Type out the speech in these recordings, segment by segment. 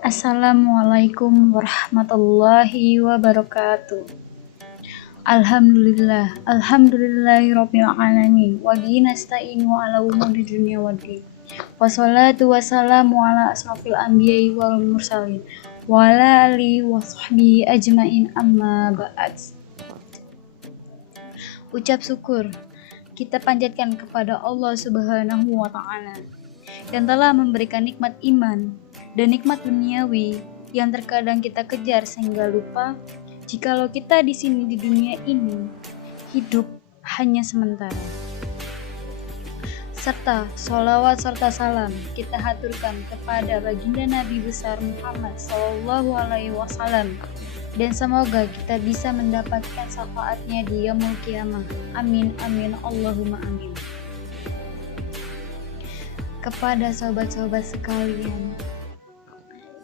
Assalamualaikum warahmatullahi wabarakatuh. Alhamdulillahirabbil alamin wa bihi nasta'inu ala umuri dunya waddin. Wassalatu wassalamu ala asrofil anbiya'i wal mursalin wa ala alihi wa sahbihi ajmain amma ba'd. Ucap syukur kita panjatkan kepada Allah Subhanahu wa taala yang telah memberikan nikmat iman dan nikmat duniawi yang terkadang kita kejar sehingga lupa jikalau kita di sini di dunia ini hidup hanya sementara. Serta sholawat serta salam kita haturkan kepada baginda Nabi besar Muhammad SAW, dan semoga kita bisa mendapatkan syafaatnya di yaumul qiyamah. Amin amin Allahumma amin. Kepada sobat-sobat sekalian,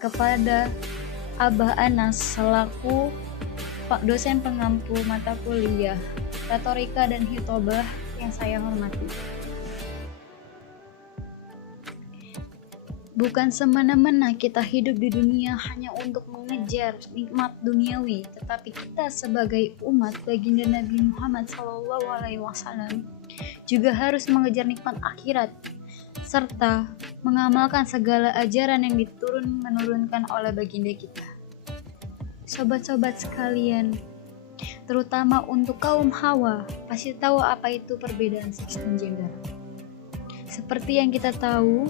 kepada Abah Anas selaku Pak dosen pengampu mata kuliah retorika dan hitobah yang saya hormati. Bukan semena-mena kita hidup di dunia hanya untuk mengejar nikmat duniawi, tetapi kita sebagai umat baginda Nabi Muhammad SAW juga harus mengejar nikmat akhirat serta mengamalkan segala ajaran yang menurunkan oleh baginda kita. Sobat-sobat sekalian, terutama untuk kaum hawa, pasti tahu apa itu perbedaan seks dan gender. Seperti yang kita tahu,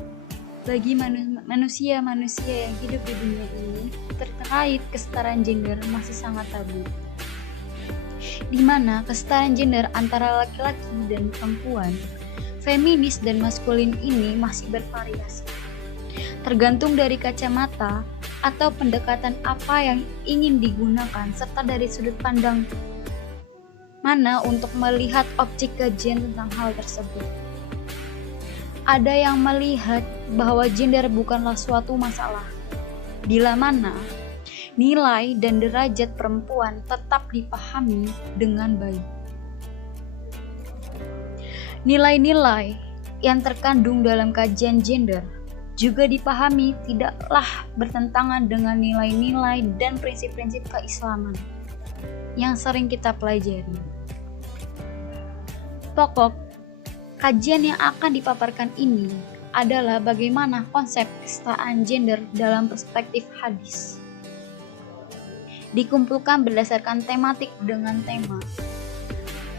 bagi manusia-manusia yang hidup di dunia ini, terkait kesetaraan gender masih sangat tabu. Di mana kesetaraan gender antara laki-laki dan perempuan, feminis dan maskulin ini masih bervariasi. Tergantung dari kacamata atau pendekatan apa yang ingin digunakan serta dari sudut pandang mana untuk melihat objek kajian tentang hal tersebut. Ada yang melihat bahwa gender bukanlah suatu masalah, bila mana nilai dan derajat perempuan tetap dipahami dengan baik. Nilai-nilai yang terkandung dalam kajian gender juga dipahami tidaklah bertentangan dengan nilai-nilai dan prinsip-prinsip keislaman yang sering kita pelajari. Pokok kajian yang akan dipaparkan ini adalah bagaimana konsep kesetaraan gender dalam perspektif hadis. Dikumpulkan berdasarkan tematik dengan tema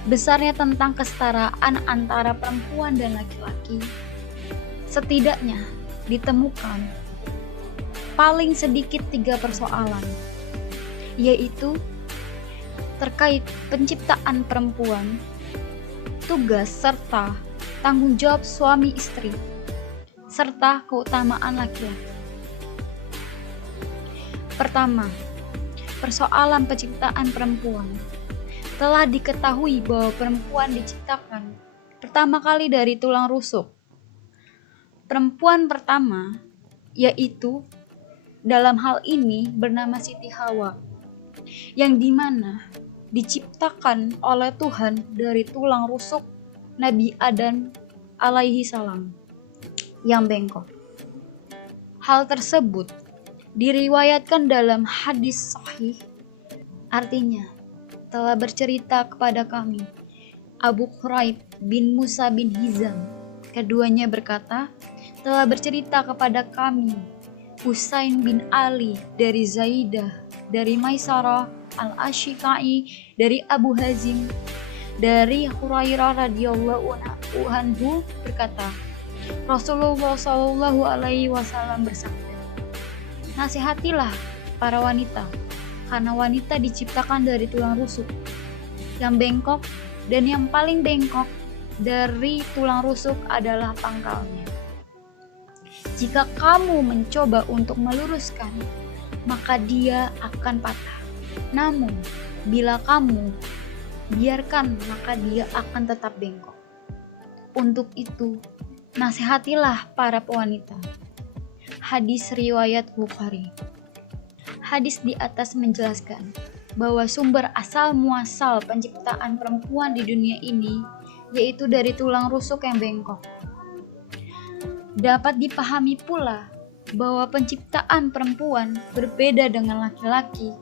besarnya tentang kesetaraan antara perempuan dan laki-laki. Setidaknya ditemukan paling sedikit 3 persoalan, yaitu terkait penciptaan perempuan, tugas serta tanggung jawab suami istri, serta keutamaan laki-laki. Pertama, persoalan penciptaan perempuan. Telah diketahui bahwa perempuan diciptakan pertama kali dari tulang rusuk. Perempuan pertama, yaitu dalam hal ini bernama Siti Hawa, yang dimana diciptakan oleh Tuhan dari tulang rusuk Nabi Adam alaihi salam yang bengkok. Hal tersebut diriwayatkan dalam hadis sahih, artinya telah bercerita kepada kami Abu Khuraib bin Musa bin Hizam. Keduanya berkata, telah bercerita kepada kami Husain bin Ali dari Zaidah, dari Maisarah al-Ashika'i, dari Abu Hazim, dari Hurairah radhiyallahu anhu berkata, Rasulullah Shallallahu alaihi wasallam bersabda, nasihatilah para wanita, karena wanita diciptakan dari tulang rusuk yang bengkok, dan yang paling bengkok dari tulang rusuk adalah pangkalnya. Jika kamu mencoba untuk meluruskan, maka dia akan patah. Namun, bila kamu biarkan, maka dia akan tetap bengkok. Untuk itu, nasihatilah para wanita. Hadis riwayat Bukhari. Hadis di atas menjelaskan bahwa sumber asal muasal penciptaan perempuan di dunia ini yaitu dari tulang rusuk yang bengkok. Dapat dipahami pula bahwa penciptaan perempuan berbeda dengan laki-laki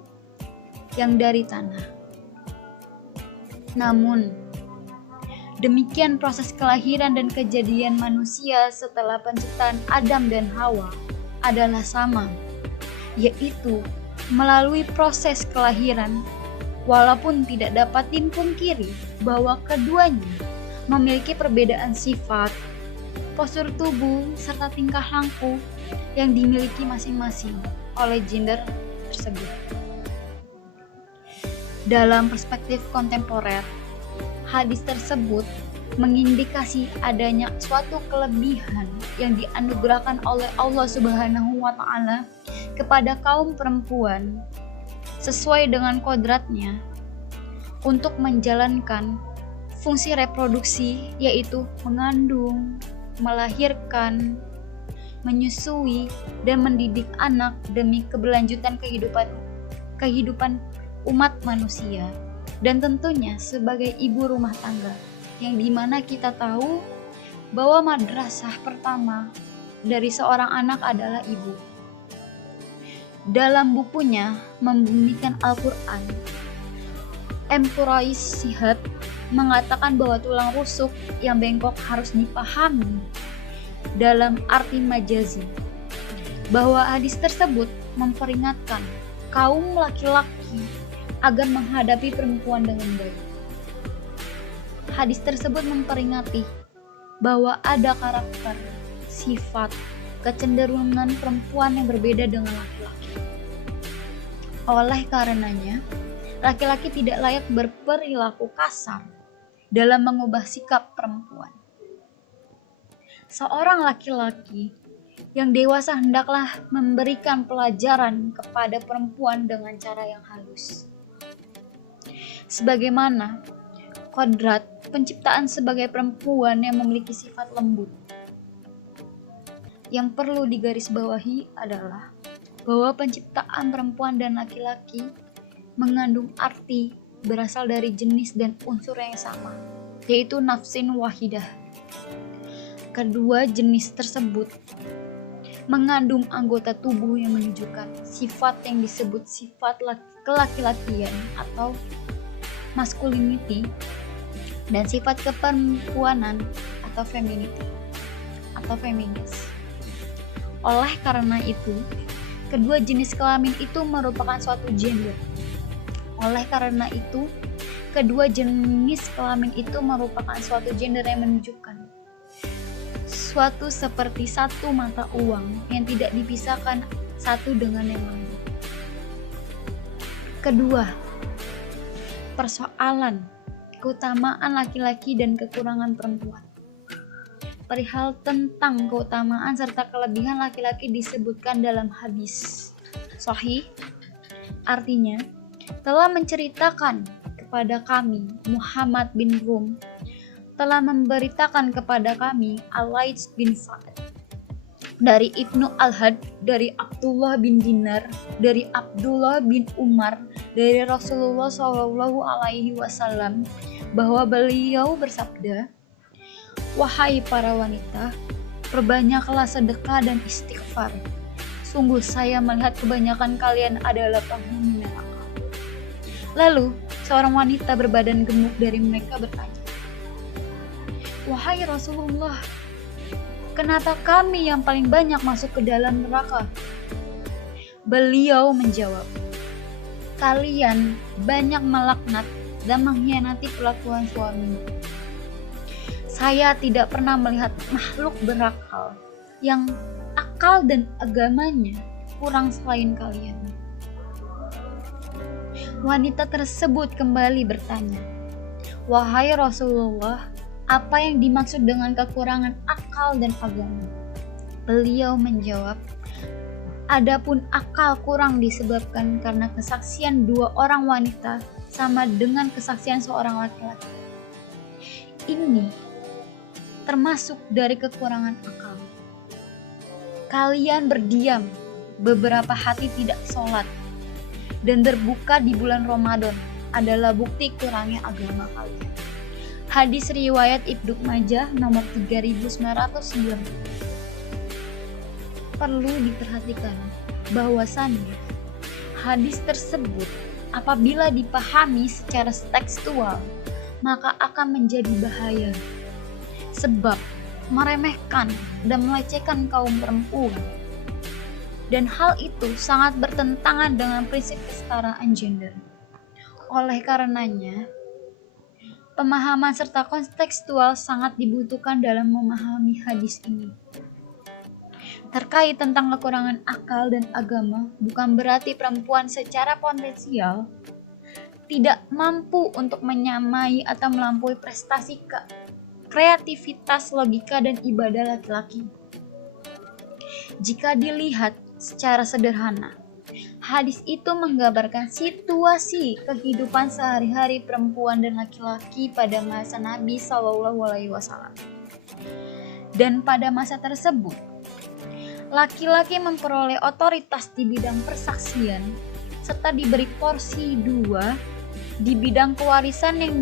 yang dari tanah. Namun, demikian proses kelahiran dan kejadian manusia setelah penciptaan Adam dan Hawa adalah sama, yaitu melalui proses kelahiran, walaupun tidak dapat dipungkiri bahwa keduanya memiliki perbedaan sifat, postur tubuh, serta tingkah laku yang dimiliki masing-masing oleh gender tersebut. Dalam perspektif kontemporer, hadis tersebut mengindikasi adanya suatu kelebihan yang dianugerahkan oleh Allah Subhanahu wa Ta'ala kepada kaum perempuan sesuai dengan kodratnya untuk menjalankan fungsi reproduksi, yaitu mengandung, melahirkan, menyusui, dan mendidik anak demi keberlanjutan kehidupan umat manusia, dan tentunya sebagai ibu rumah tangga, yang dimana kita tahu bahwa madrasah pertama dari seorang anak adalah ibu. Dalam bukunya Membumikan Al-Quran, M. Quraish Shihab mengatakan bahwa tulang rusuk yang bengkok harus dipahami dalam arti majazi, bahwa hadis tersebut memperingatkan kaum laki-laki agar menghadapi perempuan dengan baik. Hadis tersebut memperingati bahwa ada karakter, sifat, kecenderungan perempuan yang berbeda dengan laki-laki. Oleh karenanya, laki-laki tidak layak berperilaku kasar dalam mengubah sikap perempuan. Seorang laki-laki yang dewasa hendaklah memberikan pelajaran kepada perempuan dengan cara yang halus. Sebagaimana kodrat penciptaan sebagai perempuan yang memiliki sifat lembut. Yang perlu digarisbawahi adalah bahwa penciptaan perempuan dan laki-laki mengandung arti berasal dari jenis dan unsur yang sama, yaitu nafsin wahidah. Kedua jenis tersebut mengandung anggota tubuh yang menunjukkan sifat yang disebut sifat kelaki-lakian atau masculinity, dan sifat keperempuanan atau femininity atau feminis. Oleh karena itu, kedua jenis kelamin itu merupakan suatu gender. Oleh karena itu, kedua jenis kelamin itu merupakan suatu gender yang menunjukkan suatu seperti satu mata uang yang tidak dipisahkan satu dengan yang lain. Kedua, persoalan keutamaan laki-laki dan kekurangan perempuan. Perihal tentang keutamaan serta kelebihan laki-laki disebutkan dalam hadis sahih, artinya telah menceritakan kepada kami Muhammad bin Rum, telah memberitakan kepada kami Al-Laits bin Sa'ad dari Ibnu Al-Had, dari Abdullah bin Dinar, dari Abdullah bin Umar, dari Rasulullah SAW, bahwa beliau bersabda, "Wahai para wanita, perbanyaklah sedekah dan istighfar. Sungguh saya melihat kebanyakan kalian adalah penghuni neraka." Lalu seorang wanita berbadan gemuk dari mereka bertanya, "Wahai Rasulullah, kenapa kami yang paling banyak masuk ke dalam neraka?" Beliau menjawab, "Kalian banyak melaknat dan mengkhianati perlakuan suami. Saya tidak pernah melihat makhluk berakal yang akal dan agamanya kurang selain kalian." Wanita tersebut kembali bertanya, "Wahai Rasulullah, apa yang dimaksud dengan kekurangan akal dan agama?" Beliau menjawab, "Adapun akal kurang disebabkan karena kesaksian dua orang wanita sama dengan kesaksian seorang laki-laki. Ini termasuk dari kekurangan akal. Kalian berdiam, beberapa hati tidak sholat, dan berbuka di bulan Ramadan adalah bukti kurangnya agama kalian." Hadis riwayat Ibnu Majah nomor 3990. perlu diperhatikan bahwasannya hadis tersebut apabila dipahami secara tekstual maka akan menjadi bahaya, sebab meremehkan dan melecehkan kaum perempuan, dan hal itu sangat bertentangan dengan prinsip kesetaraan gender. Oleh karenanya, pemahaman serta kontekstual sangat dibutuhkan dalam memahami hadis ini. Terkait tentang kekurangan akal dan agama, bukan berarti perempuan secara potensial tidak mampu untuk menyamai atau melampaui prestasi kreativitas, logika, dan ibadah laki-laki. Jika dilihat secara sederhana, hadis itu menggambarkan situasi kehidupan sehari-hari perempuan dan laki-laki pada masa Nabi SAW. Dan pada masa tersebut, laki-laki memperoleh otoritas di bidang persaksian serta diberi porsi 2 di bidang kewarisan, yang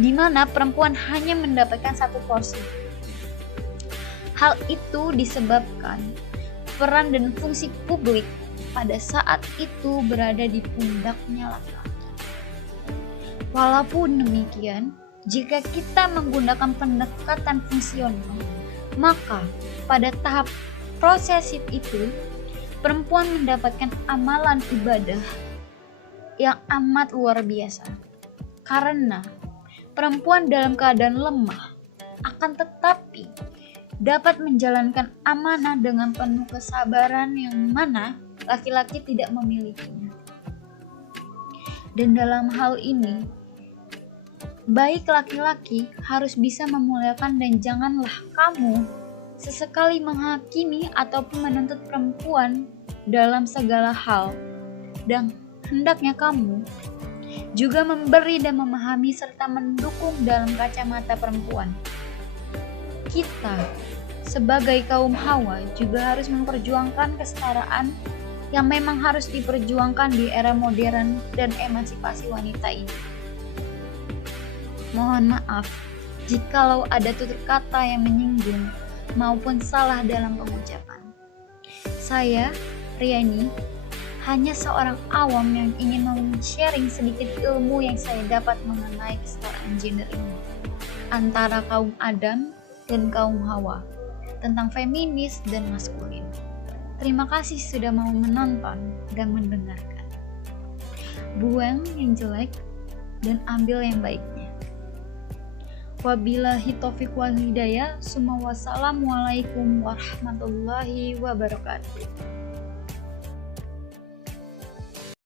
dimana perempuan hanya mendapatkan 1 porsi. Hal itu disebabkan peran dan fungsi publik pada saat itu berada di pundaknya laki-laki. Walaupun demikian, jika kita menggunakan pendekatan fungsional, maka pada tahap prosesif itu, perempuan mendapatkan amalan ibadah yang amat luar biasa. Karena perempuan dalam keadaan lemah, akan tetapi dapat menjalankan amanah dengan penuh kesabaran yang mana laki-laki tidak memilikinya. Dan dalam hal ini, baik laki-laki harus bisa memuliakan, dan janganlah kamu sesekali menghakimi ataupun menuntut perempuan dalam segala hal. Dan hendaknya kamu juga memberi dan memahami serta mendukung dalam kacamata perempuan. Kita sebagai kaum Hawa juga harus memperjuangkan kesetaraan yang memang harus diperjuangkan di era modern dan emansipasi wanita ini. Mohon maaf jikalau ada tutur kata yang menyinggung maupun salah dalam pengucapan. Saya, Riani, hanya seorang awam yang ingin sharing sedikit ilmu yang saya dapat mengenai kesetaraan gender ini antara kaum Adam dan kaum Hawa, tentang feminis dan maskulin. Terima kasih sudah mau menonton dan mendengarkan. Buang yang jelek dan ambil yang baiknya. Wabillahi taufiq wal hidayah. Wassalamualaikum warahmatullahi wabarakatuh.